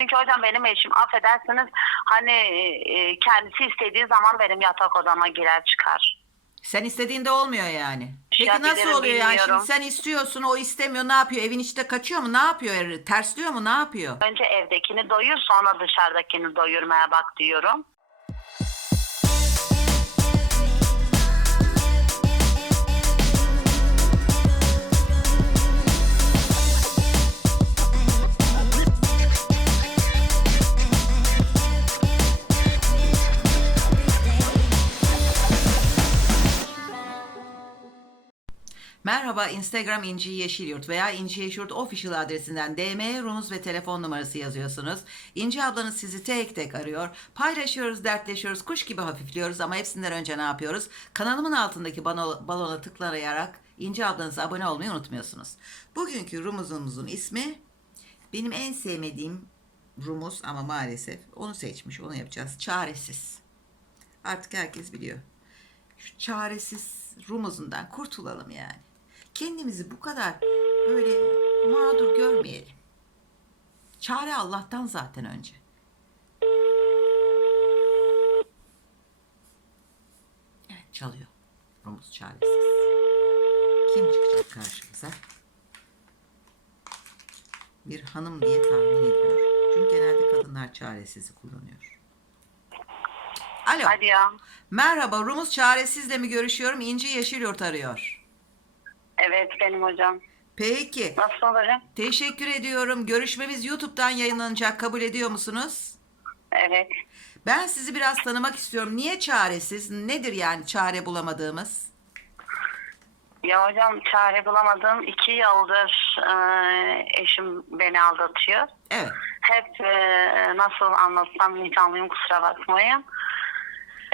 Çünkü hocam benim eşim affedersiniz hani e, kendisi istediği zaman benim yatak odama girer çıkar. Sen istediğinde olmuyor yani. Peki Ya nasıl bilirim, oluyor yani? Şimdi sen istiyorsun o istemiyor ne yapıyor? Evin içinde kaçıyor mu? Ne yapıyor? Tersliyor mu? Ne yapıyor? Önce evdekini doyur sonra dışarıdakini doyurmaya bak diyorum. Merhaba Instagram İnci Yeşilyurt veya İnci Yeşilyurt official adresinden DM, rumuz ve telefon numarası yazıyorsunuz. İnci ablanız sizi tek tek arıyor. Paylaşıyoruz, dertleşiyoruz, kuş gibi hafifliyoruz ama hepsinden önce ne yapıyoruz? Kanalımın altındaki balona tıklayarak İnci ablanıza abone olmayı unutmuyorsunuz. Bugünkü rumuzumuzun ismi benim en sevmediğim rumuz ama maalesef onu seçmiş, onu yapacağız. Çaresiz. Artık herkes biliyor şu çaresiz rumuzundan kurtulalım yani. Kendimizi bu kadar böyle mağdur görmeyelim. Çare Allah'tan zaten önce. Evet çalıyor. Rumuz çaresiz. Kim çıkacak karşımıza? Bir hanım diye tahmin ediyorum. Çünkü genelde kadınlar çaresizi kullanıyor. Alo. Hadi ya. Merhaba, Rumuz Çaresiz'le mi görüşüyorum? İnci Yeşilyurt arıyor. Evet benim hocam. Peki, Nasıl hocam? teşekkür ediyorum. Görüşmemiz YouTube'dan yayınlanacak. Kabul ediyor musunuz? Evet. Ben sizi biraz tanımak istiyorum. Niye çaresiz? Nedir yani çare bulamadığımız? Ya hocam çare bulamadım. İki yıldır e, eşim beni aldatıyor. Evet. Hep e, nasıl anlatsam heyecanlıyım kusura bakmayın.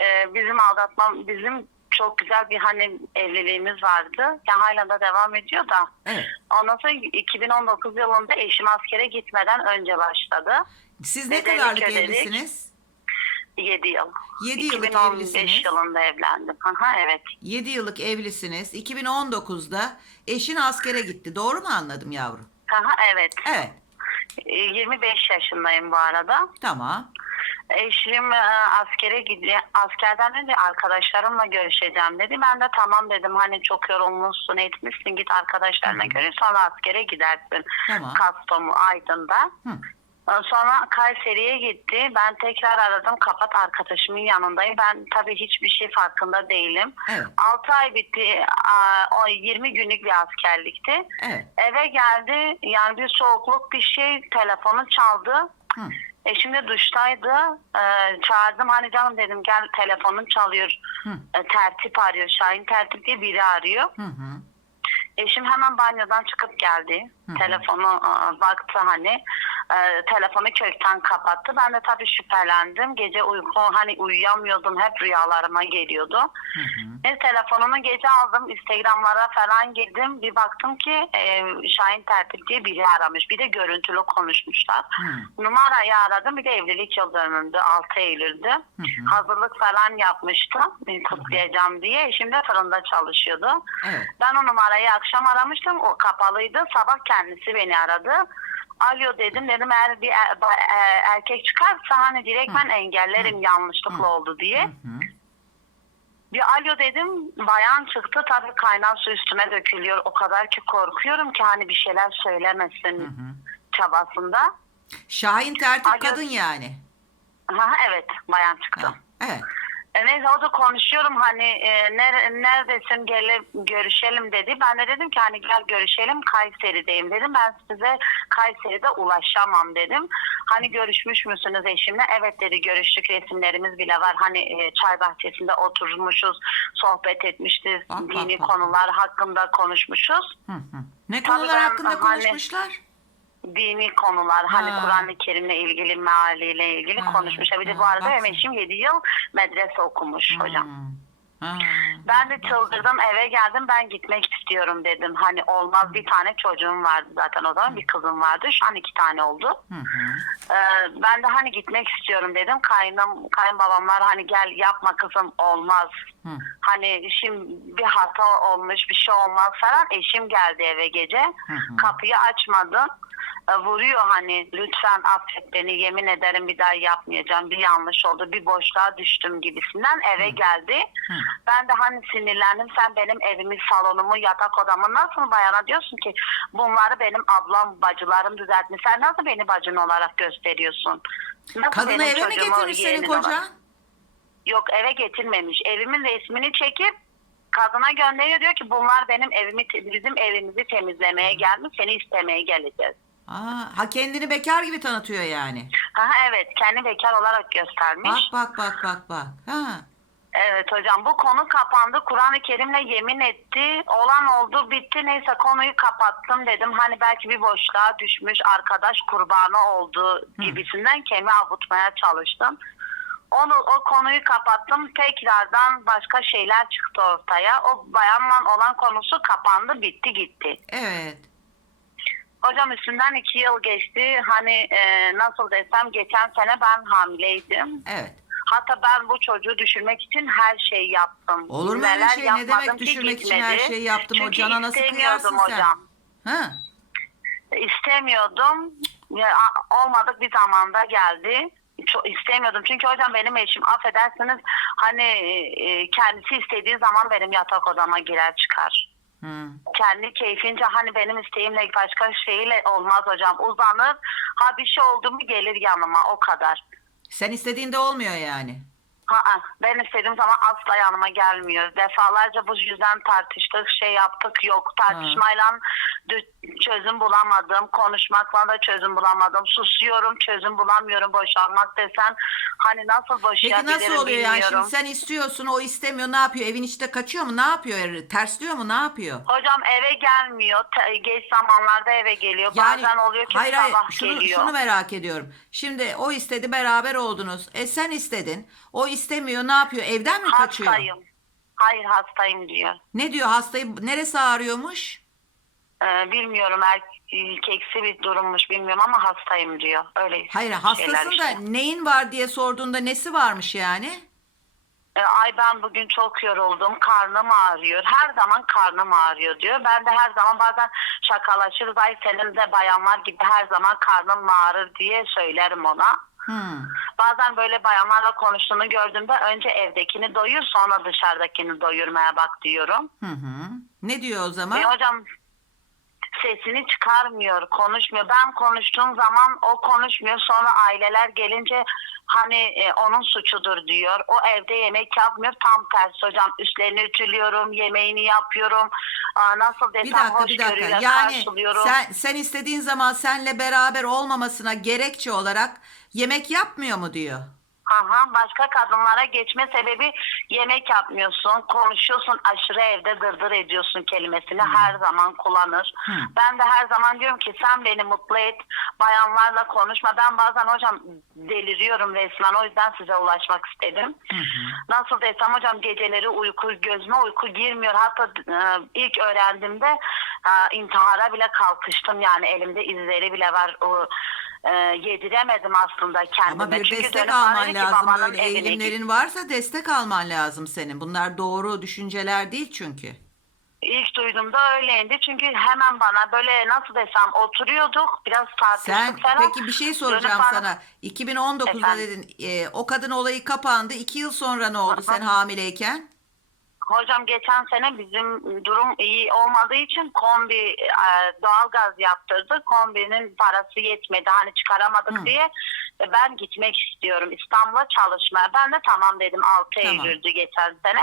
E, bizim aldatmam, bizim çok güzel bir hani evliliğimiz vardı. Yani hala da devam ediyor da. Evet. Ondan sonra 2019 yılında eşim askere gitmeden önce başladı. Siz ne Bedellik kadarlık ödedik. evlisiniz? 7 yıl. Yedi yıllık 2015 evlisiniz. yılında evlendim. Aha, evet. 7 yıllık evlisiniz. 2019'da eşin askere gitti. Doğru mu anladım yavrum? Aha, evet. Evet. E, 25 yaşındayım bu arada. Tamam. Eşim e, askere gidiyor. Askerden önce arkadaşlarımla görüşeceğim dedi. Ben de tamam dedim. Hani çok yorulmuşsun etmişsin git arkadaşlarına görüş sonra askere gidersin. Tamam. Kastamonu Aydın'da. Hı. Sonra Kayseri'ye gitti. Ben tekrar aradım. Kapat arkadaşımın yanındayım. Ben tabii hiçbir şey farkında değilim. Evet. 6 ay bitti. Aa, O 20 günlük bir askerlikti. Evet. Eve geldi. Yani bir soğukluk bir şey. Telefonu çaldı. Hı. Eşim de duştaydı. Ee, çağırdım hani canım dedim gel telefonun çalıyor. Hı. Ee, tertip arıyor. Şahin tertip diye biri arıyor. Hı hı. Eşim hemen banyodan çıkıp geldi. Hı. Telefonu e, baktı hani. E, telefonu kökten kapattı. Ben de tabii şüphelendim. Gece uyku hani uyuyamıyordum. Hep rüyalarıma geliyordu. Hı hı. Ve telefonunu gece aldım. Instagram'lara falan girdim. Bir baktım ki e, Şahin Tertip diye biri aramış. Bir de görüntülü konuşmuşlar. Hı. Numarayı aradım. Bir de evlilik yıl dönümündü. 6 Eylül'dü. hı. Hazırlık falan yapmıştı. e, Kutlayacağım diye. Eşim de fırında çalışıyordu. Evet. Ben o numarayı akşam aramıştım. O kapalıydı. Sabah kendisi beni aradı. Alo dedim. Dedim eğer bir er- ba- e, erkek çıkarsa hani direkt ben engellerim yanlışlıkla oldu diye. Bir alo dedim. Bayan çıktı. Tabii kaynar su üstüme dökülüyor. O kadar ki korkuyorum ki hani bir şeyler söylemesin çabasında. Şahin tertip Alo. kadın yani. Ha, evet bayan çıktı. Ha, Evet. E, neyse o da konuşuyorum hani e, ner, neredesin gel görüşelim dedi. Ben de dedim ki hani gel görüşelim Kayseri'deyim dedim. Ben size Kayseri'de ulaşamam dedim. Hani görüşmüş müsünüz eşimle? Evet dedi görüştük resimlerimiz bile var. Hani e, çay bahçesinde oturmuşuz sohbet etmişiz. Bak, bak, dini bak. konular hakkında konuşmuşuz. Hı hı. Ne Tabii konular ben, hakkında hani- konuşmuşlar? Dini konular hani Ha. Kur'an-ı Kerim'le ilgili mealiyle ilgili Ha, konuşmuşlar. Bir de bu ha, arada sen. eşim 7 yıl medrese okumuş hocam. Hı. Ha. Ben de çıldırdım eve geldim ben gitmek istiyorum dedim. Hani olmaz bir tane çocuğum vardı zaten o zaman bir kızım vardı şu an iki tane oldu. Hı hı. Ee, ben de hani gitmek istiyorum dedim. Kayınım, kayınbabamlar hani gel yapma kızım olmaz. Hı. Hani şimdi bir hata olmuş bir şey olmaz falan. Eşim geldi eve gece. hı. Kapıyı açmadı. Vuruyor hani lütfen affet beni yemin ederim bir daha yapmayacağım bir yanlış oldu bir boşluğa düştüm gibisinden eve geldi. Hı. Ben de hani sinirlendim sen benim evimi salonumu yatak odamı nasıl bayana diyorsun ki bunları benim ablam bacılarım düzeltmiş sen nasıl beni bacın olarak gösteriyorsun? Nasıl Kadını eve mi getirmiş senin yeğenin olarak- kocan? Yok eve getirmemiş. Evimin resmini çekip kadına gönderiyor diyor ki bunlar benim evimi bizim evimizi temizlemeye gelmiş seni istemeye geleceğiz. Aa, ha kendini bekar gibi tanıtıyor yani. Ha evet kendi bekar olarak göstermiş. Bak bak bak bak bak. Ha. Evet hocam bu konu kapandı. Kur'an-ı Kerim'le yemin etti. Olan oldu bitti. Neyse konuyu kapattım dedim. Hani belki bir boşluğa düşmüş arkadaş kurbanı oldu gibisinden kemi avutmaya çalıştım. Onu o konuyu kapattım. Tekrardan başka şeyler çıktı ortaya. O bayanla olan konusu kapandı, bitti gitti. Evet. Hocam üstünden iki yıl geçti. Hani e, nasıl desem geçen sene ben hamileydim. Evet. Hatta ben bu çocuğu düşürmek için her şeyi yaptım. Olur mu öyle Neler şey? Ne yapmadım demek ki düşürmek için her gitmedi. şeyi yaptım? O Çünkü cana nasıl istemiyordum kıyarsın sen? hocam. Ha. İstemiyordum. Ya, a- olmadık bir zamanda geldi. Çok istemiyordum. Çünkü hocam benim eşim affedersiniz hani e, kendisi istediği zaman benim yatak odama girer çıkar. Hı. Kendi keyfince hani benim isteğimle başka şeyle olmaz hocam. Uzanır. Ha bir şey oldu mu gelir yanıma o kadar. Sen istediğinde olmuyor yani. Ha, ben istediğim zaman asla yanıma gelmiyor. Defalarca bu yüzden tartıştık, şey yaptık, yok. Tartışmayla çözüm bulamadım. Konuşmakla da çözüm bulamadım. Susuyorum, çözüm bulamıyorum. Boşanmak desen hani nasıl Peki boşayabilirim nasıl oluyor yani? bilmiyorum. Şimdi sen istiyorsun, o istemiyor. Ne yapıyor? Evin içinde kaçıyor mu? Ne yapıyor? Tersliyor mu? Ne yapıyor? Hocam eve gelmiyor. Te- geç zamanlarda eve geliyor. Bazen oluyor ki hayır, sabah hayır, şunu, geliyor. şunu merak ediyorum. Şimdi o istedi beraber oldunuz. E sen istedin. O istemiyor. Ne yapıyor? Evden mi kaçıyor? hastayım. Hayır hastayım diyor. Ne diyor? Hastayı neresi ağrıyormuş? Ee, bilmiyorum erkeksi bir durummuş bilmiyorum ama hastayım diyor. Öyle Hayır hastasın da işte. neyin var diye sorduğunda nesi varmış yani? E, Ay ben bugün çok yoruldum. Karnım ağrıyor. Her zaman karnım ağrıyor diyor. Ben de her zaman bazen şakalaşırız. Ay senin de bayanlar gibi her zaman karnım ağrır diye söylerim ona. Hmm. Bazen böyle bayanlarla konuştuğunu gördüğümde önce evdekini doyur sonra dışarıdakini doyurmaya bak diyorum. Hı hı. Ne diyor o zaman? Ve hocam sesini çıkarmıyor, konuşmuyor. Ben konuştuğum zaman o konuşmuyor. Sonra aileler gelince hani e, onun suçudur diyor. O evde yemek yapmıyor. Tam tersi hocam. Üstlerini ütülüyorum, yemeğini yapıyorum. Aa, nasıl desem Bir dakika hoş bir dakika. Yani karşılıyorum. sen sen istediğin zaman senle beraber olmamasına gerekçe olarak yemek yapmıyor mu diyor. Aha, başka kadınlara geçme sebebi yemek yapmıyorsun, konuşuyorsun, aşırı evde dırdır ediyorsun kelimesini her zaman kullanır. Hı. Ben de her zaman diyorum ki sen beni mutlu et, bayanlarla konuşma. Ben bazen hocam deliriyorum resmen o yüzden size ulaşmak istedim. Nasıl desem hocam geceleri uyku, gözüme uyku girmiyor. Hatta e, ilk öğrendiğimde e, intihara bile kalkıştım yani elimde izleri bile var. O, e, yediremedim aslında kendime. Ama bir Çünkü destek dönüp bana alman dedi ki, lazım babanın böyle evine git. eğilimlerin varsa destek alman lazım senin. Bunlar doğru düşünceler değil çünkü. İlk duyduğumda öyleydi. Çünkü hemen bana böyle nasıl desem oturuyorduk. Biraz tartıştık Sen falan. peki bir şey soracağım Dönüp bana- sana. 2019'da Efendim? dedin e, o kadın olayı kapandı. İki yıl sonra ne oldu sen hamileyken? Hocam geçen sene bizim durum iyi olmadığı için kombi e, doğalgaz yaptırdı. Kombinin parası yetmedi. Hani çıkaramadık Hı. diye. E, Ben gitmek istiyorum İstanbul'a çalışmaya. Ben de tamam dedim 6 Tamam. Eylül'dü geçen sene.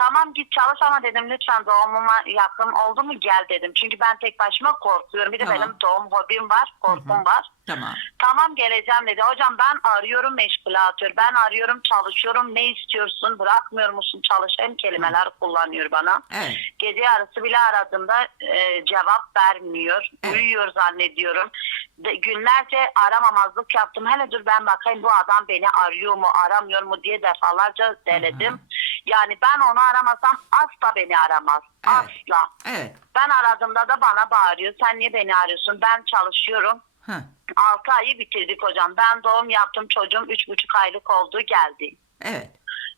Tamam git çalış ama dedim lütfen doğumuma yakın oldu mu gel dedim. Çünkü ben tek başıma korkuyorum. Bir de Tamam. benim doğum hobim var, korkum var. Tamam. Tamam geleceğim dedi. Hocam ben arıyorum meşgule atıyor. Ben arıyorum çalışıyorum. Ne istiyorsun? Bırakmıyor musun çalışayım kelimeler kullanıyor bana. Evet. Gece yarısı bile aradığımda e, cevap vermiyor. Evet. Uyuyor zannediyorum. De, günlerce aramamazlık yaptım. Hele dur ben bakayım bu adam beni arıyor mu aramıyor mu diye defalarca denedim. Yani ben onu aramasam asla beni aramaz. Evet. Asla. Evet. Ben aradığımda da bana bağırıyor. Sen niye beni arıyorsun? Ben çalışıyorum. Hı. 6 ayı bitirdik hocam. Ben doğum yaptım çocuğum 3,5 aylık oldu geldi. Evet.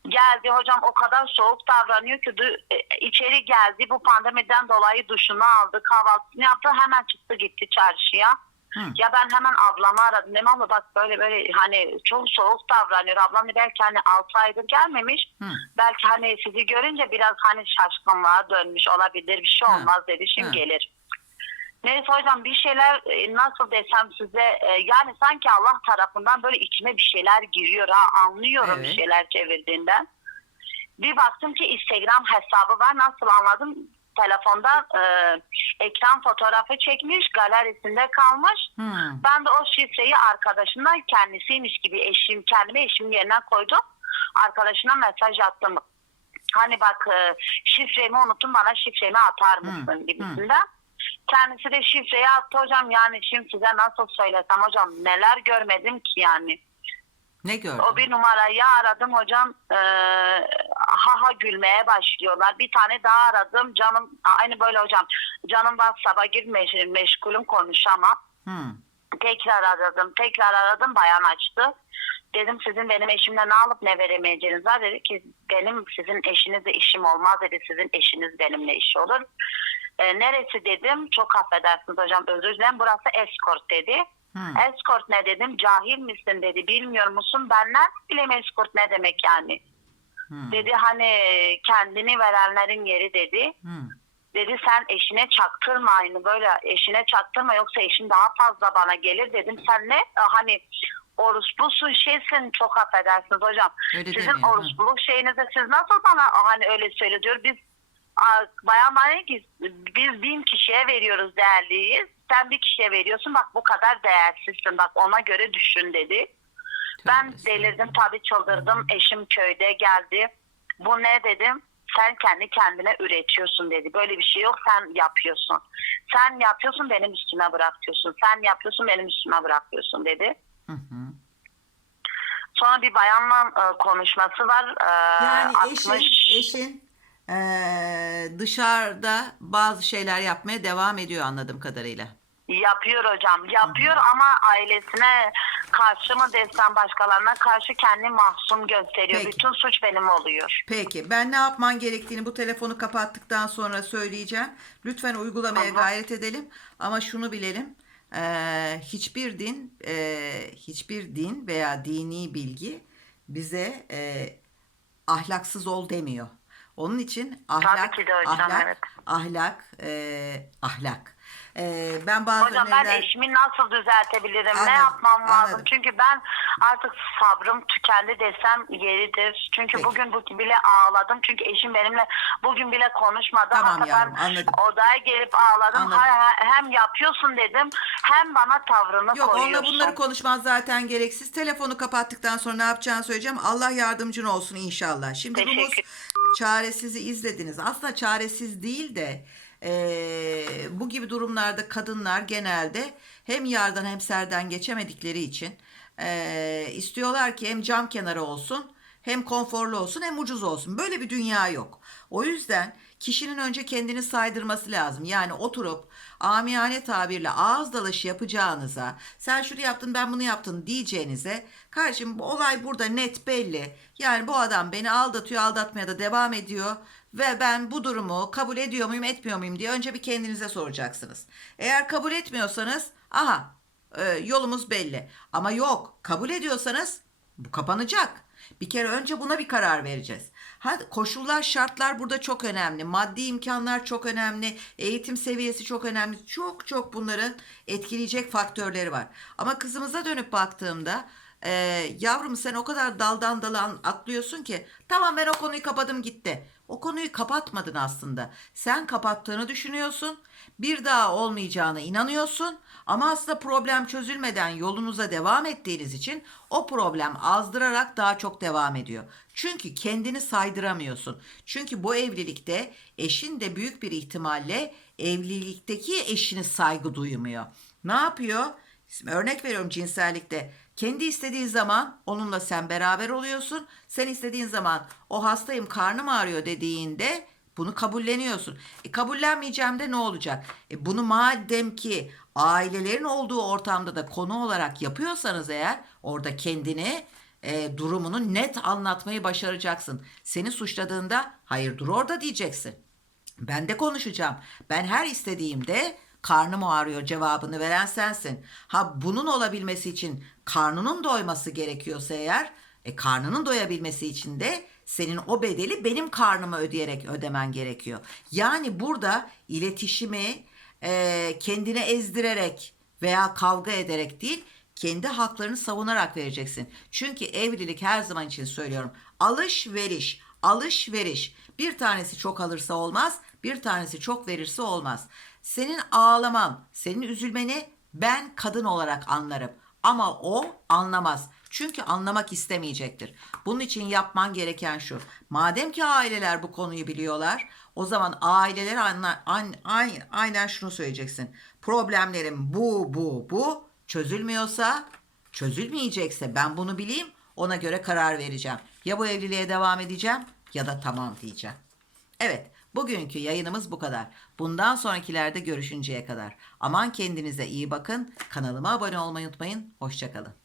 Geldi hocam o kadar soğuk davranıyor ki e, içeri geldi. Bu pandemiden dolayı duşunu aldı kahvaltısını yaptı hemen çıktı gitti çarşıya. Hı. Ya ben hemen ablamı aradım. Dedim abla bak böyle böyle hani çok soğuk davranıyor. Ablam da belki hani 6 aydır gelmemiş. Hı. Belki hani sizi görünce biraz hani şaşkınlığa dönmüş olabilir. Bir şey olmaz dedi. Şimdi Hı. gelir. Neyse hocam bir şeyler e, nasıl desem size e, yani sanki Allah tarafından böyle içime bir şeyler giriyor ha anlıyorum Evet. bir şeyler çevirdiğinden. Bir baktım ki Instagram hesabı var nasıl anladım telefonda e, ekran fotoğrafı çekmiş galerisinde kalmış. Hmm. Ben de o şifreyi arkadaşından kendisiymiş gibi eşim kendimi eşimin yerine koydum. Arkadaşına mesaj attım. Hani bak e, şifremi unuttum bana şifremi atar mısın Hı, gibisinden. Kendisi de şifreyi attı hocam yani şimdi size nasıl söylesem hocam neler görmedim ki yani. Ne gördün? O bir numarayı aradım hocam e, ha ha gülmeye başlıyorlar. Bir tane daha aradım canım aynı böyle hocam canım WhatsApp'a gir meş- meşgulüm konuşamam. Hmm. Tekrar aradım tekrar aradım bayan açtı. Dedim sizin benim eşimle ne alıp ne veremeyeceğiniz var. Dedi ki benim sizin eşinizle işim olmaz dedi. Sizin eşiniz benimle iş olur. E, neresi dedim çok affedersiniz hocam özür dilerim burası escort dedi. Hmm. Escort ne dedim cahil misin dedi bilmiyor musun ben nereden bileyim escort ne demek yani. Hmm. Dedi hani kendini verenlerin yeri dedi. Hmm. Dedi sen eşine çaktırma aynı böyle eşine çaktırma yoksa eşin daha fazla bana gelir dedim. Sen ne hani orospusun şeysin çok affedersiniz hocam. Öyle Sizin orospuluk şeyinizi siz nasıl bana hani öyle söyle diyor. Biz bayan bana ki biz bin kişiye veriyoruz değerliyiz. Sen bir kişiye veriyorsun bak bu kadar değersizsin bak ona göre düşün dedi. Ben delirdim tabii çıldırdım. Eşim köyde geldi. Bu ne dedim? Sen kendi kendine üretiyorsun dedi. Böyle bir şey yok sen yapıyorsun. Sen yapıyorsun benim üstüme bırakıyorsun. Sen yapıyorsun benim üstüme bırakıyorsun dedi. Hı hı. Sonra bir bayanla e, konuşması var. E, Yani 60 eşin, eşin eee, dışarıda bazı şeyler yapmaya devam ediyor anladığım kadarıyla. Yapıyor hocam. Yapıyor ama ailesine karşı mı desem başkalarına karşı kendi mahzun gösteriyor. Peki. Bütün suç benim oluyor. Peki ben ne yapman gerektiğini bu telefonu kapattıktan sonra söyleyeceğim. Lütfen uygulamaya Tamam. gayret edelim. Ama şunu bilelim. eee, hiçbir din, eee, hiçbir din veya dini bilgi bize eee, ahlaksız ol demiyor. Onun için ahlak, ki de hocam, ahlak, evet. ahlak, eee, ahlak. Eee, ben bazı Hocam ben öneriler- eşimi nasıl düzeltebilirim? Anladım, Ne yapmam lazım? anladım. Çünkü ben artık sabrım tükendi desem yeridir. Çünkü Peki. bugün bu bile ağladım. Çünkü eşim benimle bugün bile konuşmadı. Tamam Hatta yavrum, ben anladım. odaya gelip ağladım. Anladım. Hem yapıyorsun dedim hem bana tavrını Yok koyuyorsun. onunla bunları konuşmaz zaten gereksiz. Telefonu kapattıktan sonra ne yapacağını söyleyeceğim. Allah yardımcın olsun inşallah. Şimdi Teşekkür. Rumuz çaresizi izlediniz. Aslında çaresiz değil de eee, bu gibi durumlarda kadınlar genelde hem yardan hem serden geçemedikleri için eee, istiyorlar ki hem cam kenarı olsun hem konforlu olsun hem ucuz olsun. Böyle bir dünya yok. O yüzden kişinin önce kendini saydırması lazım. Yani oturup amiyane tabirle ağız dalaşı yapacağınıza sen şunu yaptın ben bunu yaptın diyeceğinize karşım bu olay burada net belli. Yani bu adam beni aldatıyor aldatmaya da devam ediyor ve ben bu durumu kabul ediyor muyum etmiyor muyum diye önce bir kendinize soracaksınız. Eğer kabul etmiyorsanız aha e, yolumuz belli ama yok kabul ediyorsanız bu kapanacak. Bir kere önce buna bir karar vereceğiz. Hadi koşullar, şartlar burada çok önemli. Maddi imkanlar çok önemli. Eğitim seviyesi çok önemli. Çok çok bunların etkileyecek faktörleri var. Ama kızımıza dönüp baktığımda e, yavrum sen o kadar daldan dala atlıyorsun ki tamam ben o konuyu kapadım gitti. O konuyu kapatmadın aslında. Sen kapattığını düşünüyorsun. Bir daha olmayacağına inanıyorsun. Ama aslında problem çözülmeden yolunuza devam ettiğiniz için o problem azdırarak daha çok devam ediyor. Çünkü kendini saydıramıyorsun. Çünkü bu evlilikte eşin de büyük bir ihtimalle evlilikteki eşine saygı duymuyor. Ne yapıyor? Örnek veriyorum cinsellikte. Kendi istediği zaman onunla sen beraber oluyorsun. Sen istediğin zaman o hastayım karnım ağrıyor dediğinde bunu kabulleniyorsun. E, kabullenmeyeceğim de ne olacak? E, bunu madem ki ailelerin olduğu ortamda da konu olarak yapıyorsanız eğer orada kendini e, durumunu net anlatmayı başaracaksın. Seni suçladığında hayır dur orada diyeceksin. Ben de konuşacağım. Ben her istediğimde karnım ağrıyor cevabını veren sensin. Ha bunun olabilmesi için karnının doyması gerekiyorsa eğer e, karnının doyabilmesi için de senin o bedeli benim karnıma ödeyerek ödemen gerekiyor. Yani burada iletişimi e, kendine ezdirerek veya kavga ederek değil kendi haklarını savunarak vereceksin. Çünkü evlilik her zaman için söylüyorum. Alış-veriş, alış-veriş. Bir tanesi çok alırsa olmaz, bir tanesi çok verirse olmaz. Senin ağlaman, senin üzülmeni ben kadın olarak anlarım. Ama o anlamaz. Çünkü anlamak istemeyecektir. Bunun için yapman gereken şu. Madem ki aileler bu konuyu biliyorlar, o zaman aileler anla, an- aynen, aynen şunu söyleyeceksin. Problemlerim bu, bu, bu çözülmüyorsa, çözülmeyecekse ben bunu bileyim, ona göre karar vereceğim. Ya bu evliliğe devam edeceğim ya da tamam diyeceğim. Evet, bugünkü yayınımız bu kadar. Bundan sonrakilerde görüşünceye kadar. Aman kendinize iyi bakın. Kanalıma abone olmayı unutmayın. Hoşçakalın.